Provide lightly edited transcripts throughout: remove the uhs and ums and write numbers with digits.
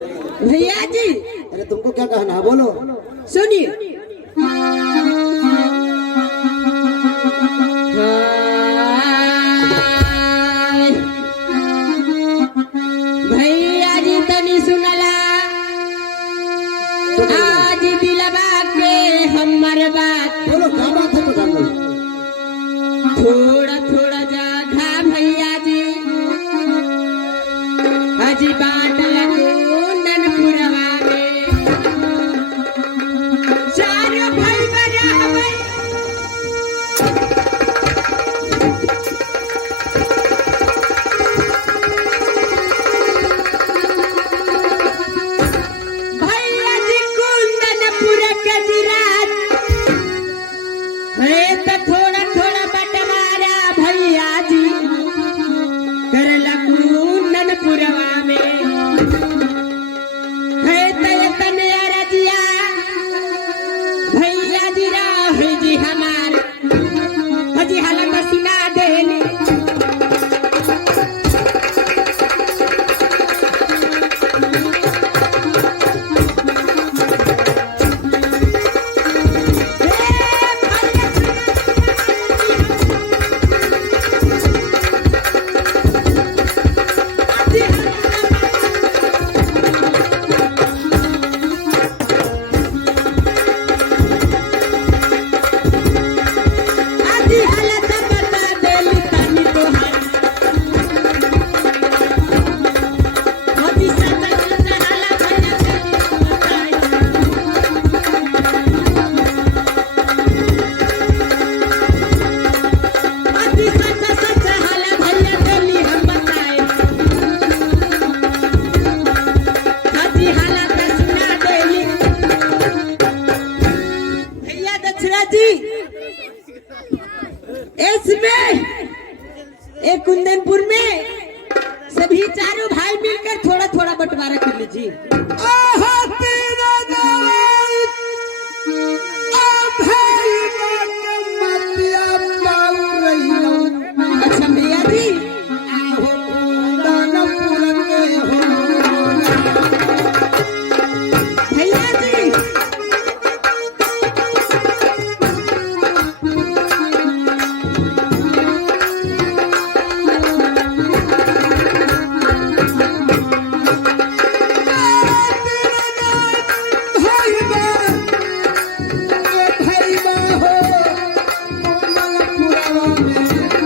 भैया जी। अरे तुमको क्या कहना है, बोलो। सुनिए। भैया जी तनी सुनला, आज दिलवा के हमर बात। बोलो क्या बात है, बता दो। थोड़ा थोड़ा जगह भैया जी अजी बात लगो ननपुरवा में। चारों भाई बराबर भैया जी कुंदनपुर के जिरात है तो थोड़ा थोड़ा बंटवारा भैया जी करला कुंदनपुरवा में है तो तने अरजिया भैया जी राह जी हमार हजी हालत सुना देनी। इसमें एक कुंदनपुर में सभी चारों भाई मिलकर थोड़ा थोड़ा बंटवारा कर लीजिए। अच्छा भैया जी। भैया जी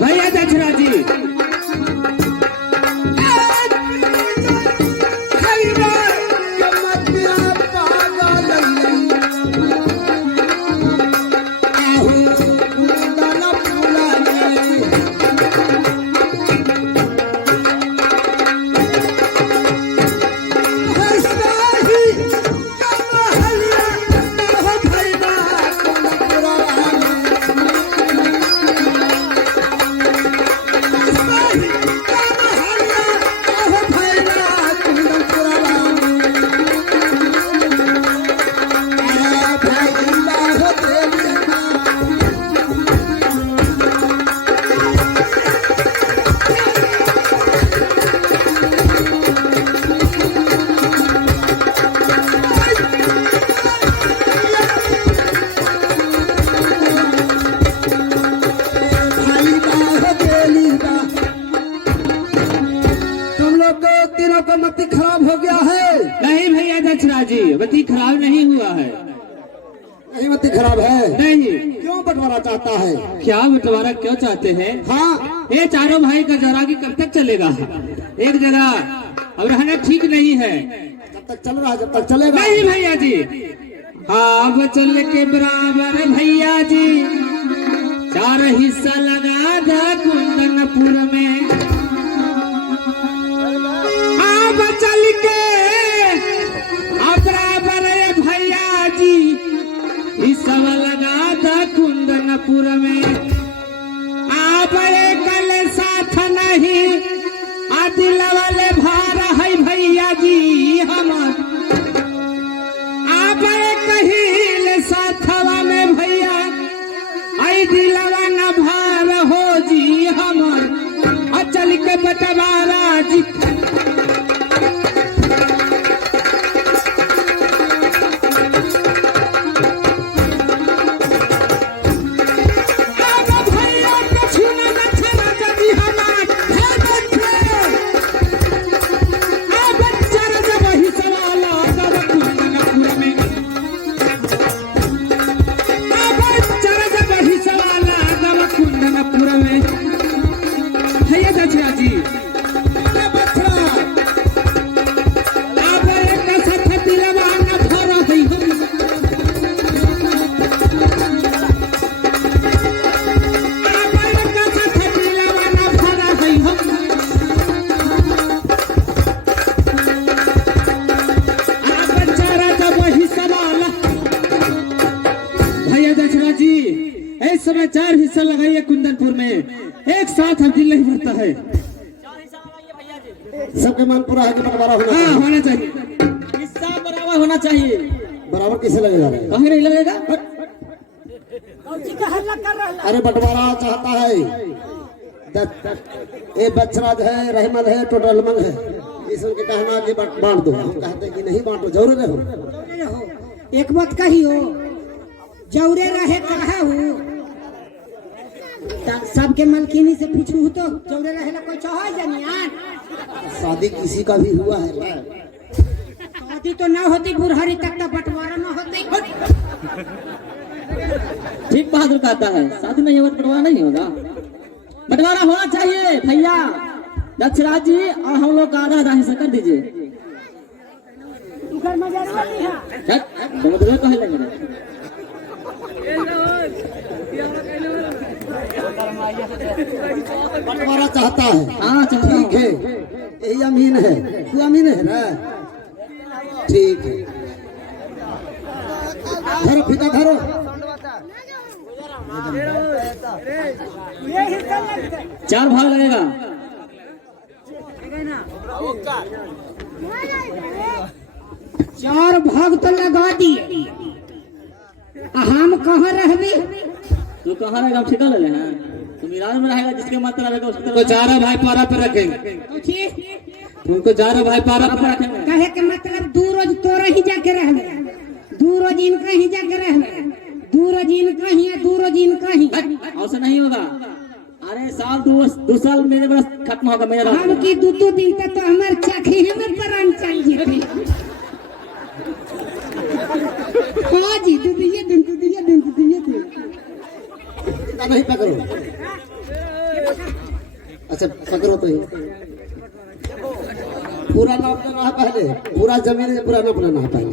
भैया दक्षरा जी तीनों का मती खराब हो गया है। नहीं भैया दक्षरा जी मती खराब नहीं हुआ है। नहीं मती खराब है। नहीं। क्यों बंटवारा चाहता है? क्या बंटवारा क्यों चाहते हैं? हाँ ये चारों भाई का जरागी कब तक चलेगा? एक जगह अब रहना ठीक नहीं है। जब तक चल रहा है जब तक चलेगा। नहीं भैया जी। हाँ अब चल के बराबर भैया जी चार हिस्सा लगा था कुंदनपुर में। अब चल के बराबर भैया जी हिस्सा लगा था कुंदनपुर में। आप कल साथ नहीं दिल वाले भार है भैया जी हमार। आप कहीं साथवा में भैया आई दिलवा न भार हो जी हमार। चल हिस्सा लगाइए कुंदनपुर में, एक साथ हम दिल नहीं भरता है। सबके मन पूरा है कि बंटवारा होना हाँ चाहिए। होना चाहिए, हिस्सा बराबर होना चाहिए। बराबर किसे लगेगा रे? कहीं नहीं लगेगा। अरे बंटवारा चाहता है ये बचराज है, रहमल है, टोटल मंग है, इस उनके कहना कि बांट दो। हम कहते कि नहीं बांटो, जरूर रहो। एक बात कही हो, जौरे रहे कहा हो, सबके मलकिनी से पूछू तो जौरे रहे ला कोई चाह जनियान। शादी किसी का भी हुआ है? शादी तो ना होती, बुढ़ारी तक तो बंटवारा ना होती। ठीक बहादुर कहता है, शादी नहीं होगा बंटवारा नहीं होगा। बंटवारा होना चाहिए भैया। दक्षराज जी और हम लोग का आधा आधा हिस्सा कर दीजिए। कहे लगे बंटवारा चाहता है। हाँ चाहता ठीक है, यही अमीन है, तू अमीन है ना? ठीक है, धरो फीता धरो। चार भाग लगेगा। चार भाग तो लगा दिए, हम कहाँ रहबी? तो कहाँ रहेगा, हम ठेका ले ले हैं। तुम ईरान में रहेगा, जिसके मात्रा रहेगा उसकी तरफ। तो चारा भाई पारा पे रखेंगे, तुमको चारा भाई पारा पे रखेंगे। कहे के मतलब 2 रोज तोरा ही जाके रहबे, 2 रोज इनका ही जाके रहबे, 2 रोज इनका ही है, 2 रोज इनका ही। ऐसा नहीं होगा। अरे साल 2 साल मेरे बस खत्म होगा मेरा। हम की 2 दिन तक तो हमारे चाखी हमें प्राण चल जेते। हाँ जी, 2 दिन नहीं पकड़ो। अच्छा पकड़ो तो ही पूरा नाप लेना है पहले, पूरा जमीन पूरा नाप लेना है पहले।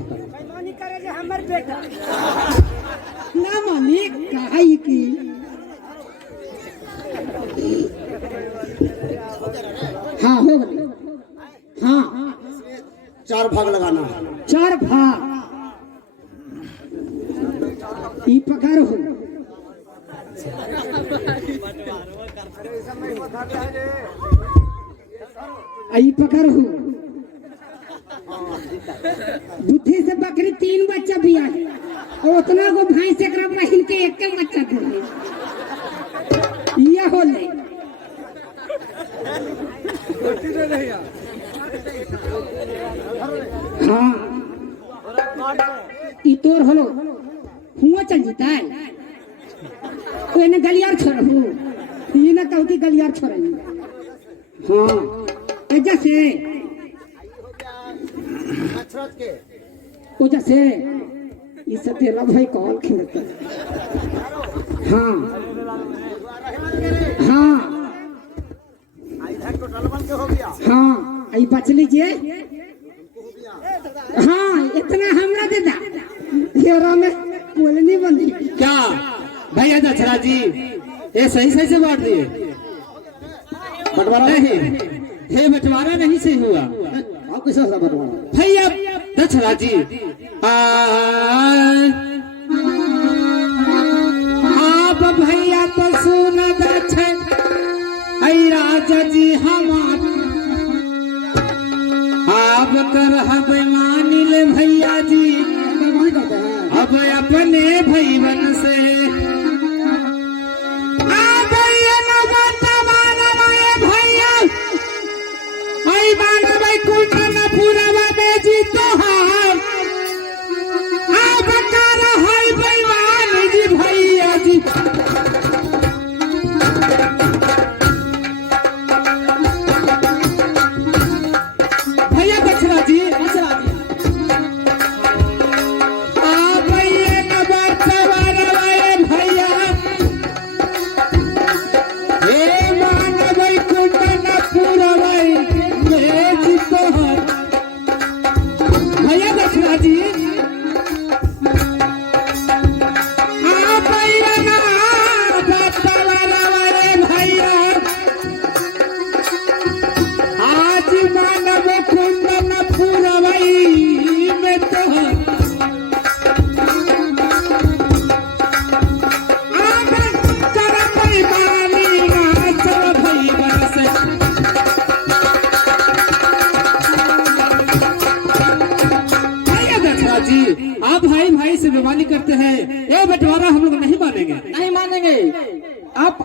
ना मालिक कहाई की हाँ हो गई। हाँ 4 भाग लगाना है। 4 भाग ई पकड़ हो। आई पकड़ हो। दूधी से बकरी 3 बच्चा भी आए और उतना को भैंस एक बहन के एक बच्चा दे ये हो ले। हाँ ई तोर हलो हुआ चल जीता है। कोई ने गलियार छोड़ू, ये ना कहू कि गलियार छोड़ू। हाँ ऐसा से ओ जैसे इस तेरा भाई कॉल खेलता। हाँ हाँ हाँ आई बच लीजिए। हाँ इतना हमरा दे दा, ये में बोलनी बंदी क्या भैया दक्षराज जी ये सही से बांट दिए। बंटवारा नहीं, ये बंटवारा नहीं सही हुआ। आप किसे बंटवारा? भैया दक्षराज जी आप भैया तो सुन दक्ष राजा जी हमार आप कर हमें मानिल भैया जी अब अपने भैया से जी, आप भाई भाई से बेईमानी करते हैं, ये बंटवारा हम लोग नहीं मानेंगे। नहीं मानेंगे। आप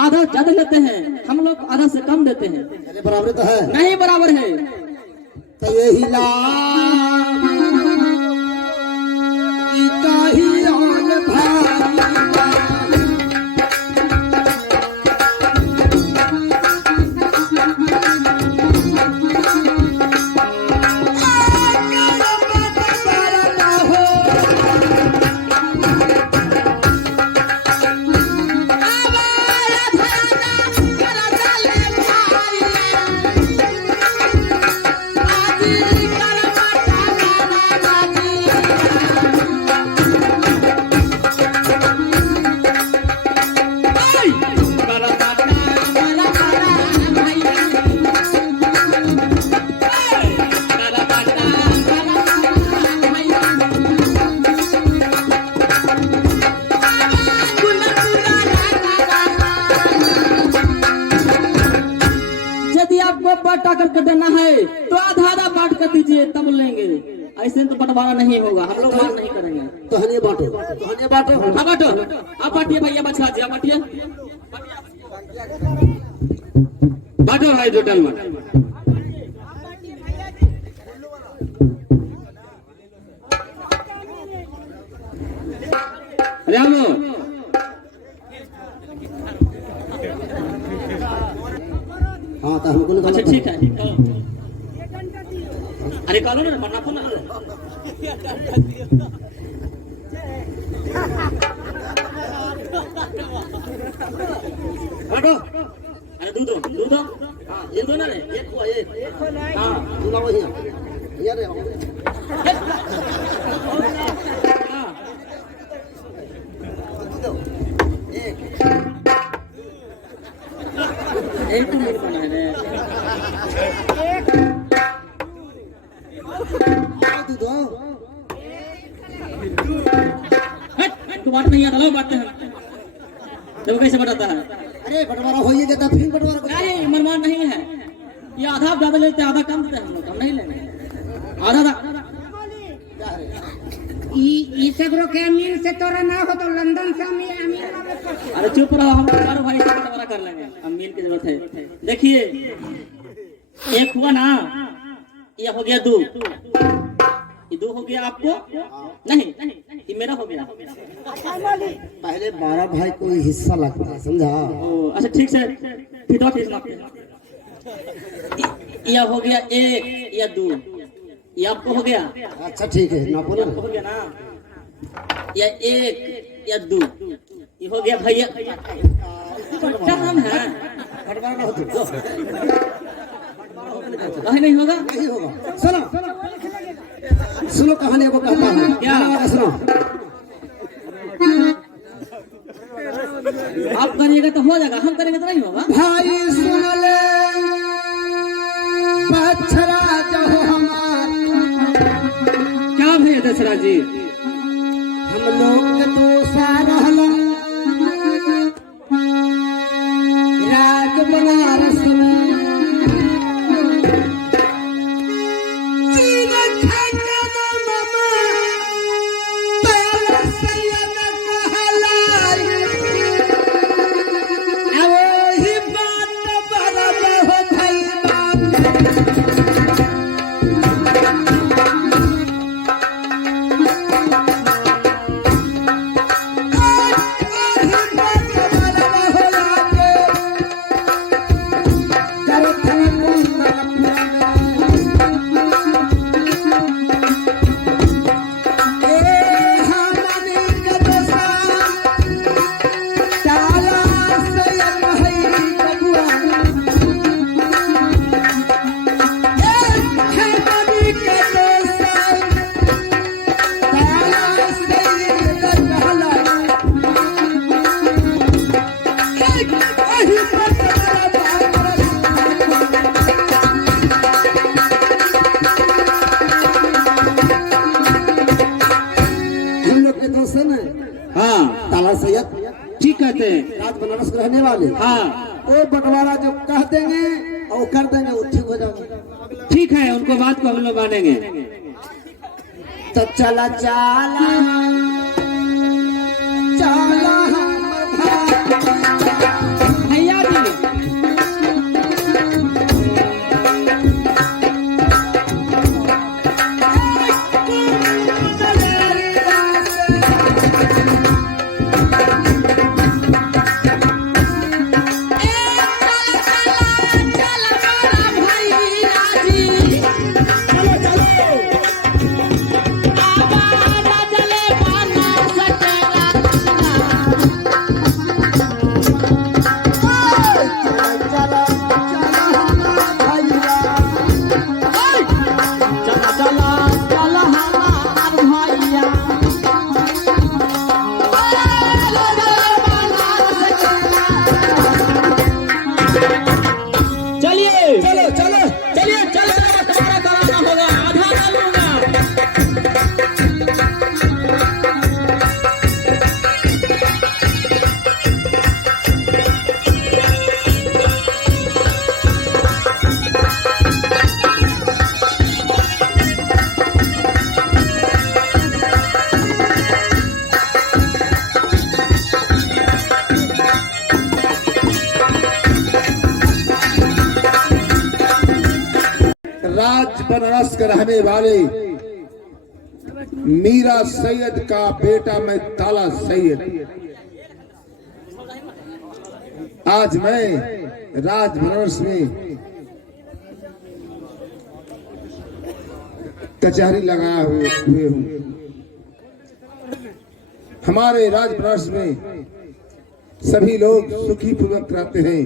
आधा ज्यादा लेते हैं, हम लोग आधा से कम देते हैं। अरे बराबर तो है। नहीं बराबर है। तो यही ला काही आन भाई बांटा करके देना है तो आधा आधा बांट कर दीजिए, तब लेंगे। ऐसे तो बंटवारा नहीं होगा, हम लोग मान नहीं करेंगे। तो हने बांटो, हाँ बांटो, आप बांटिए भैया, बछड़ा जी आप बांटिए। बांटो भाई टोटल में। रामो हाँ तो हमको अच्छा ठीक है। अरे करो ना, मरना फोन बांटो। अरे दूध दूध, हाँ ये दो ना रे, एक हुआ एक, हाँ तू लाओ यहाँ ये रे एक नहीं बना है रे। तू दो तो बात नहीं आता, बांटते हैं तब कैसे बताता है। अरे बंटवारा होइए जाता फिर बंटवारा को नहीं मनमान नहीं है, ये आधा ज्यादा लेते हैं, आधा कम देते हैं। हम लोग कम नहीं लेंगे, आधा आधा। ई सगरो के अमीर से तोरा ना हो तो लंदन से अमीर अरे चुप रहो, हम चारों भाई से बंटवारा कर लेंगे, अमीर की जरूरत है। देखिए एक हुआ ना, ये हो गया दो, ये दो हो गया आपको, नहीं ये मेरा हो गया। पहले 12 भाई को हिस्सा लगता है, समझा? ओ अच्छा ठीक से फिर दो चीज नापते हैं। यह हो गया एक या दो, ये आपको हो गया। अच्छा ठीक है, नापो ना। हो गया ना, या एक या दो, ये हो गया भैया। क्या नाम है? बंटवारा ना हो तो नहीं होगा। नहीं होगा। सुनो सुनो कहानी को कहता हूँ, क्या? सुनो। आप करिएगा तो हो जाएगा, हम करेंगे तो नहीं होगा। भाई सुन ले बछड़ा जो हमार, क्या भैया दशरथ जी? हम लोग के दोसा रहला राज बनारस में। हाँ ताला सैयद ठीक कहते हैं। राज बनारस के रहने वाले, हाँ वो बंटवारा जो कह देंगे और कर देंगे वो ठीक हो जाएगा। ठीक है, उनको बात को हम लोग मानेंगे। तो चला चला चला भैया जी राज बनारस के रहने वाले मीरा सैयद का बेटा मैं ताला सैयद। आज मैं राज बनारस में कचहरी लगाए हुए हूँ। हमारे राज बनारस में सभी लोग सुखी पूर्वक रहते हैं,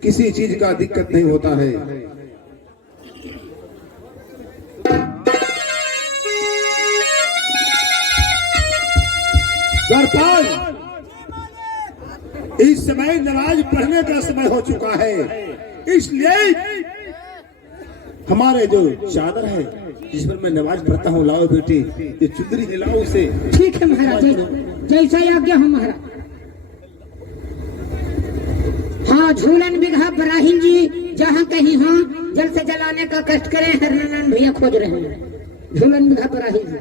किसी चीज का दिक्कत नहीं होता है। दरपाल, इस समय नमाज पढ़ने का समय हो चुका है, इसलिए हमारे जो चादर है जिस पर मैं नमाज पढ़ता हूँ, लाओ बेटी ये चुंदरी हिलाओ उसे। ठीक है महाराज, जैसा आज्ञा हो महाराज। हाँ, झूलन बिघा बराहिन जी जहाँ कहीं हो जल से जलाने का कष्ट करें। हरनारायण भैया खोज रहे हैं झूलन बिघा बराहिन जी।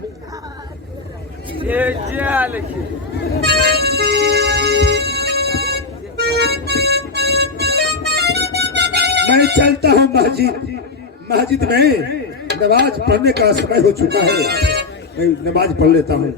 मैं चलता हूँ मस्जिद में नमाज पढ़ने का समय हो चुका है, मैं नमाज पढ़ लेता हूँ।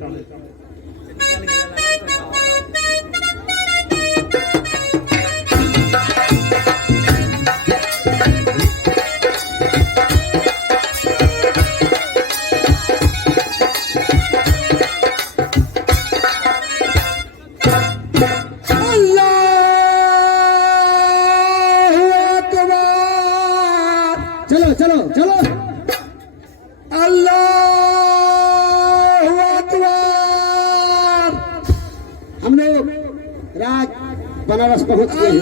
चलो चलो चलो। अल्लाह अकबर। हम लोग राज बनारस पहुंच गए हैं।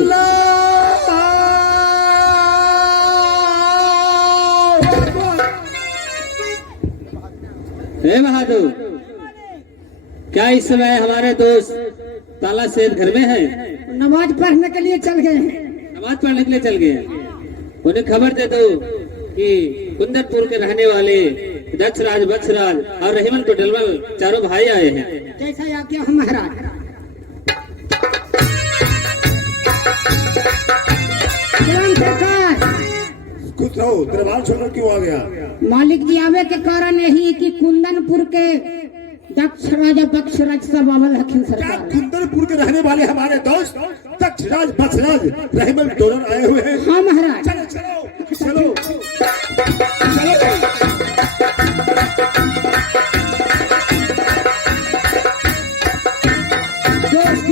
हे बहादुर, क्या इस समय हमारे दोस्त ताला सैयद घर में है? नमाज पढ़ने के लिए चल गए हैं। नमाज पढ़ने के लिए चल गए हैं। उन्हें खबर दे दो कि कुंदनपुर के रहने वाले दक्षराज, बक्षराज और रहीमन टोटलमल चारों भाई आए हैं। जैसा आज्ञा हो महाराज। खुश रहो, दरबार छोड़कर क्यों आ गया? मालिक जी आवे के कारण यही कि कुंदनपुर के दक्षराज बक्षराज सब आवल हखिन क्या सरकार। कुंदनपुर के रहने वाले हमारे दोस्त दक्षराज, बक्षराज, रहीमन टोटल आए हुए हैं? हाँ महाराज। चलो चलो चलो चलो। दोस्त